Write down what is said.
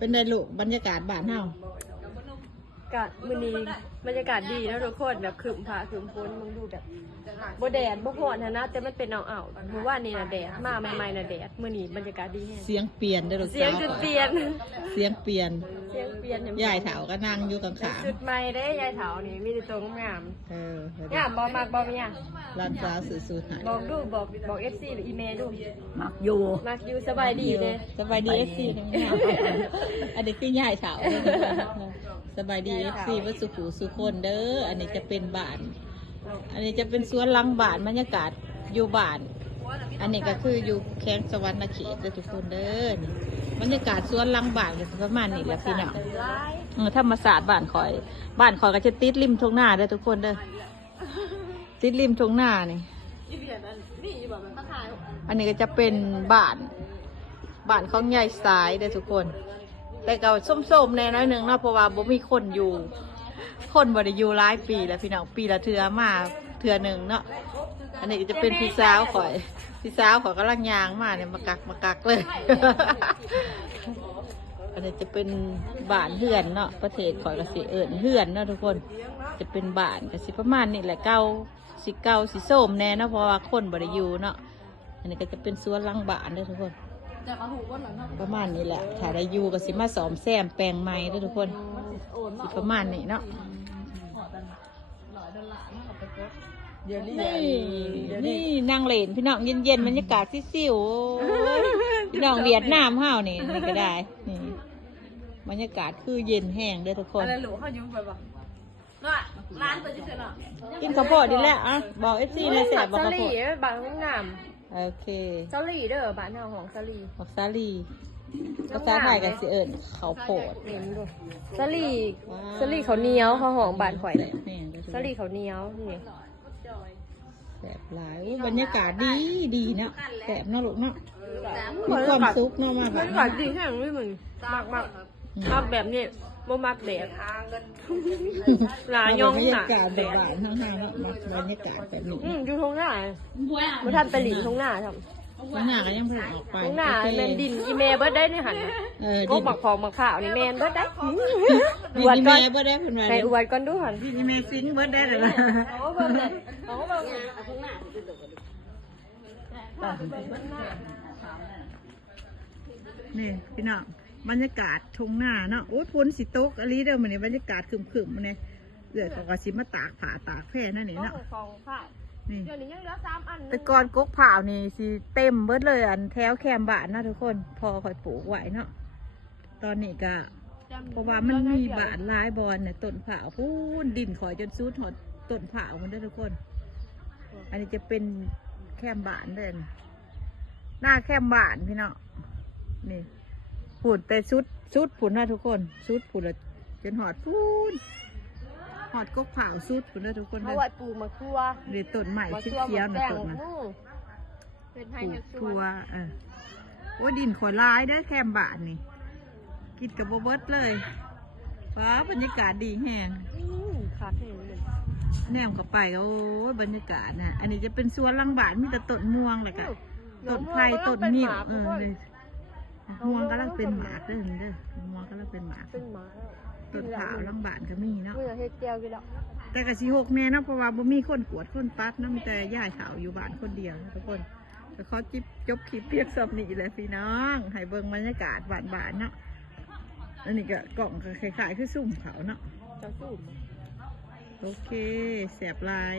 เป็นไดลูกบรรยากาศบ้านเฮา กะมื้อนี้บรรยากาศดีนะทุกคนแบบครึ้มฟ้าครึ้มฝนมึงดูแบบบ่แดดบ่ร้อนนะแต่มันเป็นอ้าวๆเมื่อวานนี้น่ะแดดมาใหม่ๆน่ะแดดมื้อนี้บรรยากาศดีแฮง เสียงเปลี่ยนได้อลูก เสียงจุดเปลี่ยน เสียงเปลี่ยน เสียงเปลี่ยน ยายเถาก็นั่งอยู่ข้าง จุดใหม่เด้ยายเถานี่มีแต่ตัวงาม ๆงามบ่มักบ่มีหยัง ร้านสาวสุดๆหาย บอกดูบอก FC หรืออีเมลดู มักอยู่ มักอยู่สบายดีเด้ สบายดีเอฟซีอันนี้คือยายเถาสบายดีเอฟซีวัดสุขุสุคนเด้ออันนี้จะเป็นบ้าน อันนี้จะเป็นสวนหลังบ้านบรรยากาศอยู่บ้าน อันนี้ก็คืออยู่แข้งสวรรค์เขตเด้อทุกคนเด้อนี่บรรยากาศสวนหลังบ้านก็สิประมาณนี้แหละพี่น้องธรรมศาสตร์บ้านคอยก็จะติดริมทุ่งนาเด้อทุกคนเด้อติดริมทุ่งนานี่อันนี้ก็จะเป็นบ้านของยายสายเด้อทุกคนแต่ก็ส้มๆแน่น้อยหนึ่งเนาะเพราะว่าบ่มีคนอยู่คนบ่ได้อยู่หลายปีแล้วพี่น้องปีละเทื่อมาเทื่อหนึ่งเนาะอันนี้ก็จะเป็นพี่สาวข่อยกำลังยางมาเนี่ยมากักเลย อันนี้จะเป็นบ้านเฮือนเนาะประเทศข่อยก็สิเอิ้นเฮือนเนาะทุกคนจะเป็นบ้านก็สิประมาณนี้แหละเก่าสิส้มแน่เนาะเพราะว่าคนบ่ได้อยู่เนาะอันนี้ก็จะเป็นสวนหลังบ้านเด้อทุกคนประมาณนี้แหละถ้าได้อยู่ก็สิมาซ่อมแซมแปลงใหม่เด้อทุกคนสิประมาณนี้เนาะนี่นั่งเล่นพี่น้องเย็นๆบรรยากาศซิ่วๆพี่น้องเวียดนามเฮานี่ก็ได้นี่บรรยากาศคือเย็นแห้งเด้อทุกคนอะไรหลูเขายุ่งไปบ่ร้านเปิดเฉยๆเนาะกินข้าวโพดดีแล้วอ่ะบอกเอฟซีเลยแสบบอกข้าวโพดบ้านงามโอเคซาลีเด้อบ้านเฮาของซาลีบอกซาลีภาษาไทยกับสิเอิญข้าวโพดซาลีเขาเหนียวเขาหอมบานข่อยซาลีเขาเหนียวนี่แสบหลายบรรยากาศดีเนาะแสบเนาะลูกเนาะมีความสุขเนาะมาแบบนี้ดีแค่ไหนมึงมากแบบนี้บ่มักแดดหลายยองบรรยากาศแบบบ้านห้างๆเนาะบรรยากาศแบบนี้อยู่ทงหน้าบ่ทันไปหลินทงหน้าครับทงหน้าก็ยังเพิ่งออกไปทงหน้าแมนดินอีเมเบิร์ดได้เนี่ยหันก็บักพองบักข่าวนี่แมนเบิร์ดได้อวดก่อนเบิร์ดได้เพิ่นว่าใครอวดก่อนดูหันอีเมซิงเบิร์ดได้เลยนะนี่พี่น้องบรรยากาศทงหน้าเนาะโอ้ยพ้นสิตกอะไรเด้อมันเนี่ยบรรยากาศครึมๆมันเนี่ยเดือดก็สิมาตากผ้าตากแพร่นั่นนี่เนาะนี่แต่ก่อนกกผ่าวนี่สิเต็มเบิดเลยอันแถวแคมบ้านนะทุกคนพอคอยปลูกไว้เนาะตอนนี้ก็เพราะว่ามันมีบ้านหลายบอนเนี่ยต้นผ่าวพูนดินขอยจนซุดหดต้นผ่าวมันได้ทุกคนอันนี้จะเป็นแคมบ้านเด่นหน้าแคมบ้านพี่เนาะนี่ผุดแต่ชุดผุดนะทุกคนชุดผุดจนหอดพูนหอดกกเผาชุดผุดนะทุกคนเพราะว่าปูมาคั่วเดี๋ยวต้นใหม่ชิ้นเคี้ยวนะต้นมันทั่วว่าดินขอร้ายได้แคมบาทนี่กินกับโบเบิร์ตเลยว้าบรรยากาศดีแห้งแนมกับไปโอ้ยบรรยากาศนะอันนี้จะเป็นสวนลังบาทมีแต่ต้นม่วงเลยกันต้นไผ่ต้นนิ่มม่วงก็ลังเป็นหมากเด้อม่วงก็ลังเป็นหมากต้นขาวลังบาทก็มีเนาะแต่กะสิหกแม่เนาะเพราะว่าบ่มีคนกวดคนปัดนะมีแต่ย่ายขาวอยู่บ้านคนเดียวทุกคนแต่เขาจบคลิปเพียงสับนี่เลยพี่น้องให้เบิ่งบรรยากาศบ้านๆเนาะอันนี้ก็กล่องก็คล้ายๆคือซุ่มเขาเนาะโอเคแสบลาย